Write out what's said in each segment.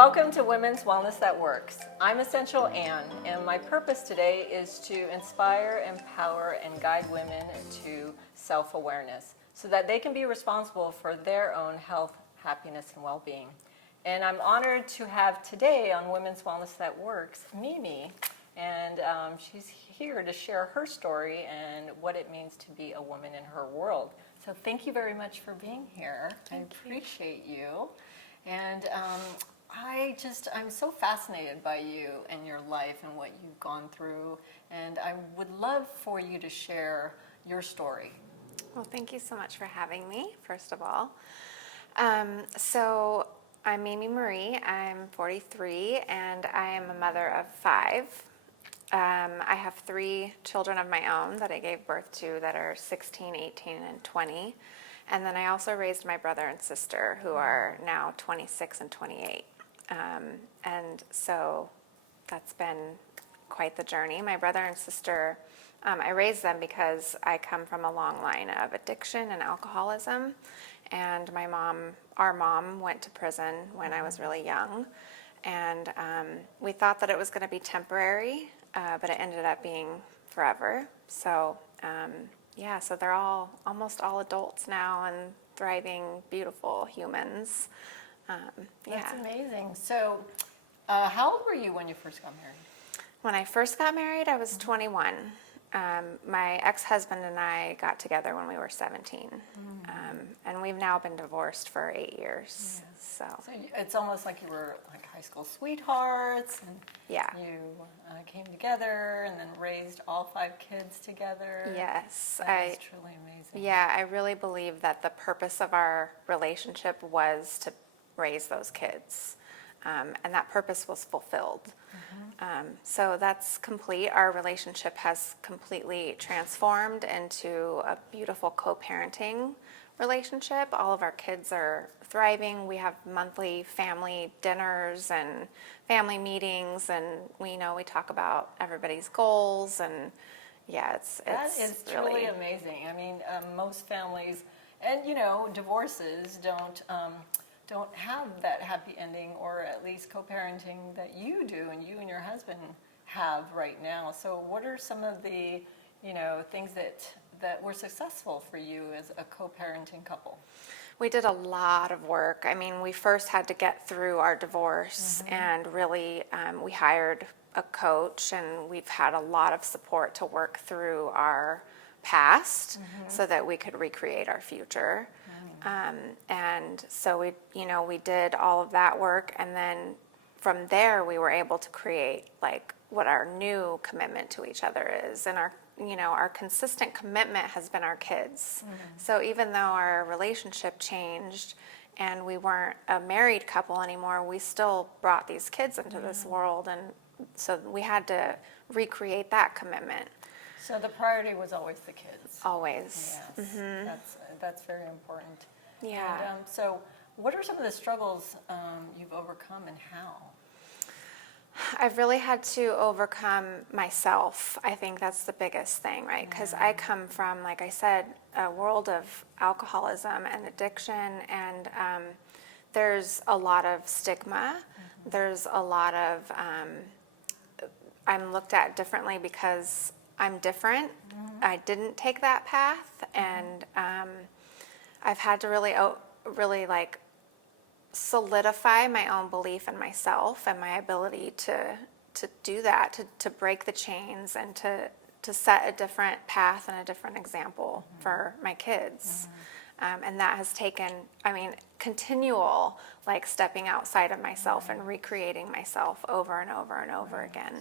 Welcome to Women's Wellness That Works. I'm Essential Ann, and my purpose today is to inspire, empower, and guide women to self-awareness so that they can be responsible for their own health, happiness, and well-being. And I'm honored to have today on Women's Wellness That Works, Mimi, and she's here to share her story and what it means to be a woman in her world. So thank you very much for being here. I appreciate you. And I'm so fascinated by you and your life and what you've gone through, and I would love for you to share your story. Well, thank you so much for having me, first of all. So I'm Mimi Marie, I'm 43, and I am a mother of 5. I have 3 children of my own that I gave birth to that are 16, 18, and 20. And then I also raised my brother and sister who are now 26 and 28. And so that's been quite the journey. My brother and sister, I raised them because I come from a long line of addiction and alcoholism. And our mom went to prison when I was really young. And we thought that it was going to be temporary, but it ended up being forever. So so they're almost all adults now and thriving, beautiful humans. That's amazing. So how old were you when you first got married? When I first got married, I was 21. My ex-husband and I got together when we were 17. And we've now been divorced for 8 years. So it's almost like you were like high school sweethearts, and you came together and then raised all 5 kids together. Yes. That is truly amazing. Yeah, I really believe that the purpose of our relationship was to raise those kids. And that purpose was fulfilled. So that's complete. Our relationship has completely transformed into a beautiful co-parenting relationship. All of our kids are thriving. We have monthly family dinners and family meetings, and we talk about everybody's goals, and that is truly amazing. I mean, most families, and divorces don't have that happy ending, or at least co-parenting that you do and you and your husband have right now. So what are some of the things that were successful for you as a co-parenting couple? We did a lot of work. I mean, we first had to get through our divorce, and really we hired a coach, and we've had a lot of support to work through our past so that we could recreate our future. And so we did all of that work, and then from there we were able to create like what our new commitment to each other is, and our consistent commitment has been our kids. So even though our relationship changed and we weren't a married couple anymore, we still brought these kids into this world, and so we had to recreate that commitment. So the priority was always the kids. Always. Yes, that's very important. Yeah. And, so what are some of the struggles you've overcome, and how? I've really had to overcome myself. I think that's the biggest thing, right? Because I come from, like I said, a world of alcoholism and addiction, and there's a lot of stigma. There's a lot of, I'm looked at differently because I'm different. I didn't take that path, and I've had to really like solidify my own belief in myself and my ability to do that, to break the chains, and to set a different path and a different example for my kids. And that has taken, continual like stepping outside of myself and recreating myself over and over and over again.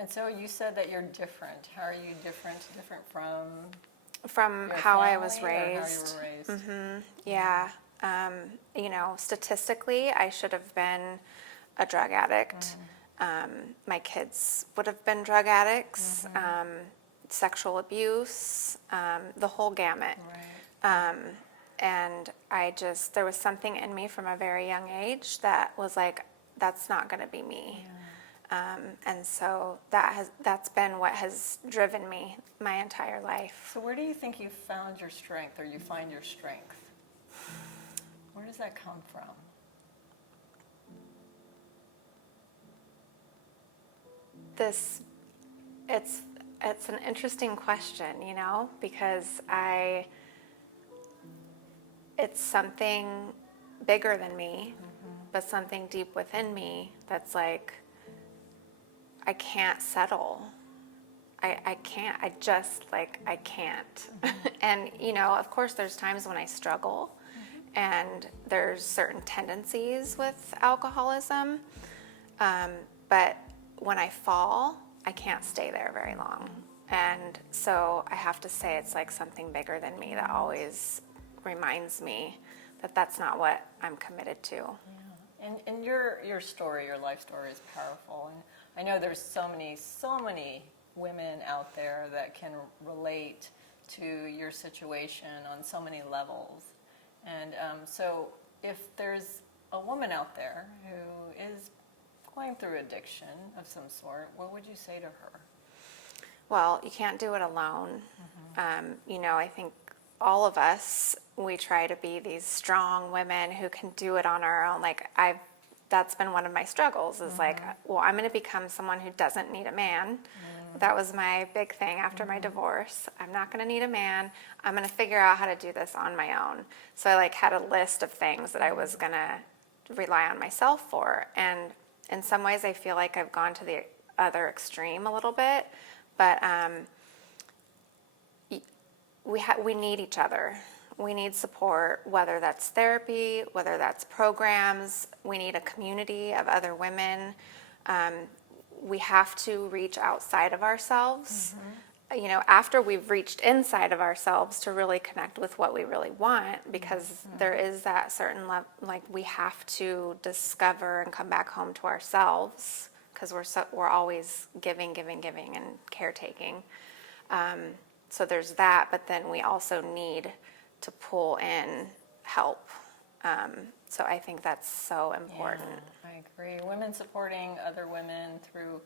And so you said that you're different. How are you different from how I was raised? How you were raised? Yeah. Statistically, I should have been a drug addict. My kids would have been drug addicts, sexual abuse, the whole gamut. And there was something in me from a very young age that was like, that's not going to be me. And so that's been what has driven me my entire life. So where do you think you found your strength, or you find your strength? Where does that come from? this, it's an interesting question, you know, because it's something bigger than me, but something deep within me that's like, I can't settle. I can't. I can't. And, you know, of course, there's times when I struggle, and there's certain tendencies with alcoholism. But when I fall, I can't stay there very long. And so I have to say it's like something bigger than me that always reminds me that that's not what I'm committed to. Yeah. And your story, your life story is powerful. And I know there's so many women out there that can relate to your situation on so many levels. And so if there's a woman out there who is going through addiction of some sort, what would you say to her? Well, you can't do it alone. You know, I think all of us, we try to be these strong women who can do it on our own. Like that's been one of my struggles is like, well, I'm going to become someone who doesn't need a man. That was my big thing after my divorce. I'm not going to need a man. I'm going to figure out how to do this on my own. So I like had a list of things that I was going to rely on myself for. And in some ways I feel like I've gone to the other extreme a little bit, but we need each other. We need support, whether that's therapy, whether that's programs. We need a community of other women. We have to reach outside of ourselves, you know, after we've reached inside of ourselves to really connect with what we really want, because there is that certain level, like we have to discover and come back home to ourselves, because we're always giving and caretaking. So there's that, but then we also need to pull in help. So I think that's so important. Yeah, I agree. Women supporting other women through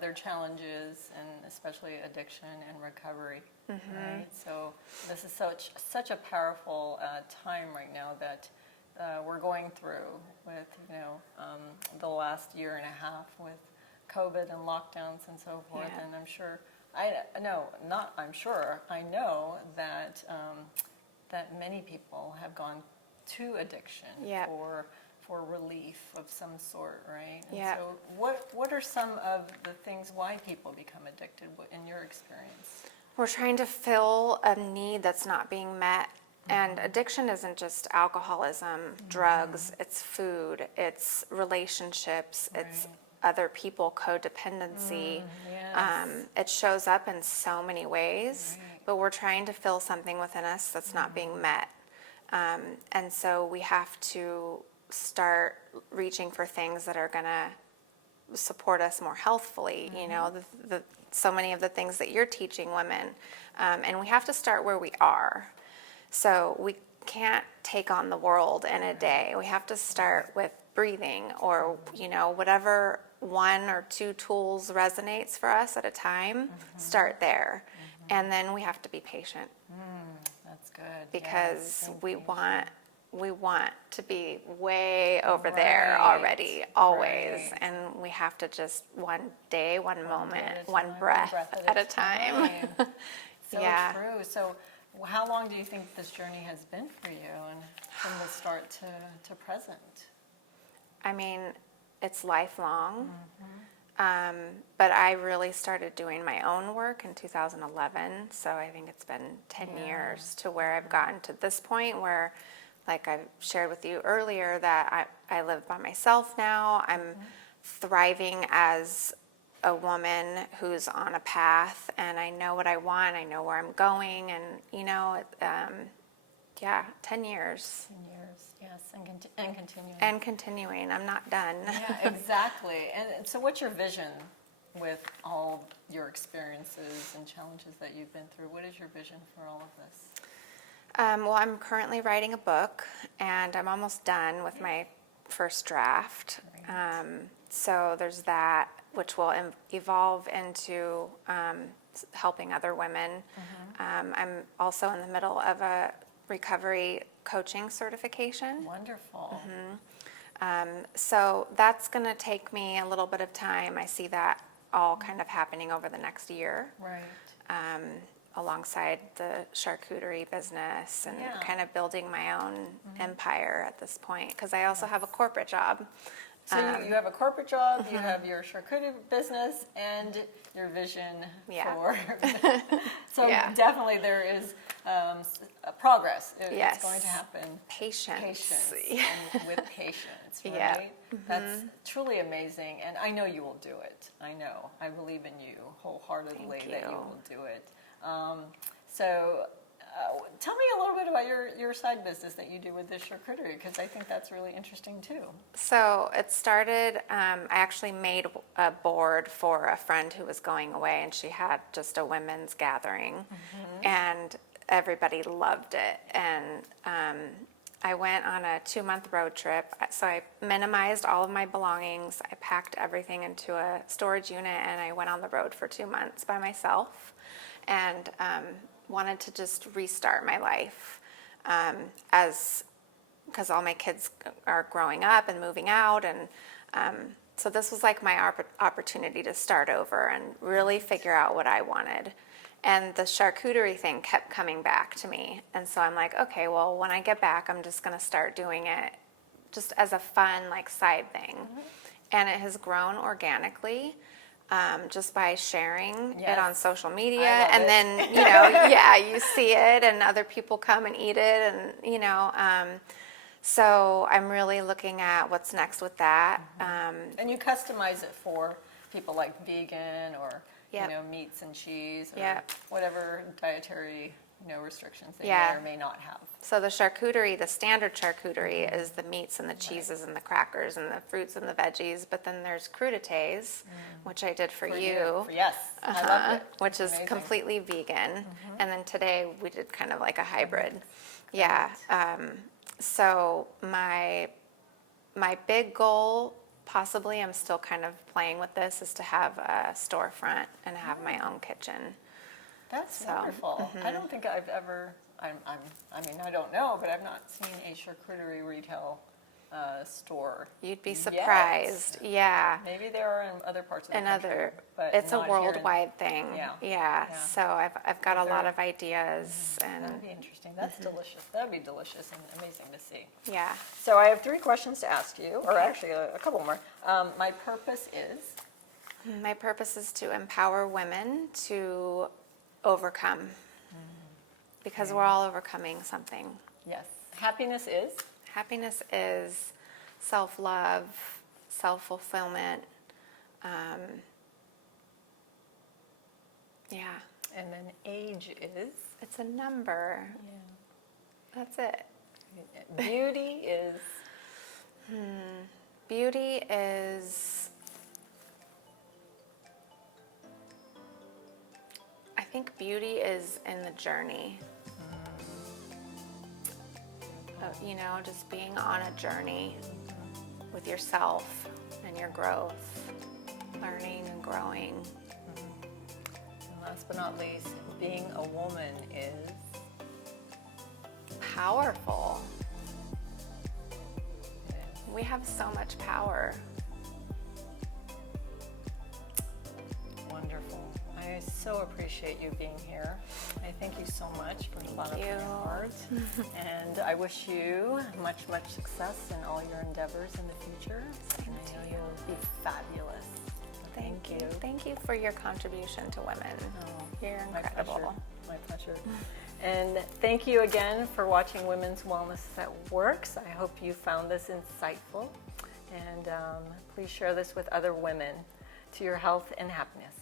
their challenges, and especially addiction and recovery. Right? So this is such a powerful time right now that we're going through with, you know, the last year and a half with COVID and lockdowns and so forth. Yeah. And I know that that many people have gone to addiction Yeah. for relief of some sort, right? And Yeah. so what are some of the things why people become addicted in your experience? We're trying to fill a need that's not being met. And addiction isn't just alcoholism, drugs, it's food, it's relationships, it's other people, codependency. Yes. It shows up in so many ways, but we're trying to fill something within us that's not being met. And so we have to start reaching for things that are going to support us more healthfully, you know, so many of the things that you're teaching women. And we have to start where we are. So we can't take on the world in a day. We have to start with breathing, or, you know, whatever one or two tools resonates for us at a time, start there. And then we have to be patient. That's good. Because Yes, we want to be way over there already, always. And we have to just one day, one moment, one breath at a time. So Yeah. true. So how long do you think this journey has been for you, and from the start to present? I mean, it's lifelong. But I really started doing my own work in 2011. So I think it's been 10 years to where I've gotten to this point where, like I shared with you earlier, that I live by myself now. I'm thriving as a woman who's on a path, and I know what I want. I know where I'm going, and, you know, 10 years. 10 years, yes, and continuing. And continuing. I'm not done. Yeah, exactly. And so what's your vision with all your experiences and challenges that you've been through? What is your vision for all of this? Well, I'm currently writing a book, and I'm almost done with my first draft. So there's that, which will evolve into helping other women. I'm also in the middle of a recovery coaching certification. Wonderful. So that's going to take me a little bit of time. I see that all kind of happening over the next year. Right. Alongside the charcuterie business and Yeah. kind of building my own empire at this point, because I also have a corporate job. So you have a corporate job, you have your charcuterie business, and your vision Yeah. for. So Yeah. definitely there is a progress. Yes. It's going to happen. Patience. Patience and with patience, right? Yeah. That's truly amazing, and I know you will do it. I know. I believe in you wholeheartedly Thank that you you. will do it. So tell me a little bit about your side business that you do with this charcuterie, because I think that's really interesting too. So it started, I actually made a board for a friend who was going away, and she had just a women's gathering, and everybody loved it. And I went on a 2-month road trip, so I minimized all of my belongings. I packed everything into a storage unit, and I went on the road for 2 months by myself, and wanted to just restart my life, because all my kids are growing up and moving out, and so this was like my opportunity to start over and really figure out what I wanted. And the charcuterie thing kept coming back to me, and so I'm like, okay, well, when I get back, I'm just going to start doing it just as a fun, like, side thing. And it has grown organically. Just by sharing Yes. it on social media, I love and it. then, you know, yeah, you see it, and other people come and eat it, and, you know, so I'm really looking at what's next with that. And you customize it for people like vegan or Yep. you know, meats and cheese or Yep. whatever dietary restrictions they Yeah. may or may not have. So the charcuterie, the standard charcuterie, is the meats and the cheeses and the crackers and the fruits and the veggies, but then there's crudites, which I did for you. Yes, I love it. Which is Amazing. completely vegan. And then today we did kind of like a hybrid. Yeah. So my big goal, possibly, I'm still kind of playing with this, is to have a storefront and have my own kitchen. That's So, wonderful. I don't think I've ever. I mean, I don't know, but I've not seen a charcuterie retail store. You'd be yet. surprised. Yeah. Maybe there are in other parts of the country. Another, but it's a not here in- worldwide thing. Yeah. Yeah. So I've got a lot of ideas, That'd and be interesting. That's delicious. That'd be delicious and amazing to see. yeah. So I have 3 questions to ask you, or actually a couple more. My purpose is. My purpose is to empower women to overcome, because we're all overcoming something. Yes. Happiness is. Happiness is self-love, self-fulfillment. Yeah, And then age is. it's a number. That's it. Beauty is. Beauty is, I think beauty is in the journey. You know, just being on a journey with yourself and your growth, learning and growing. And last but not least, being a woman is. Powerful. We have so much power. Wonderful. I so appreciate you being here. I thank you so much for the bottom of your you. heart. And I wish you much, much success in all your endeavors in the future. And I know you'll be fabulous. Thank you. Thank you for your contribution to women. Oh, You're my incredible. pleasure. My pleasure. And thank you again for watching Women's Wellness That Works. I hope you found this insightful. And please share this with other women to your health and happiness.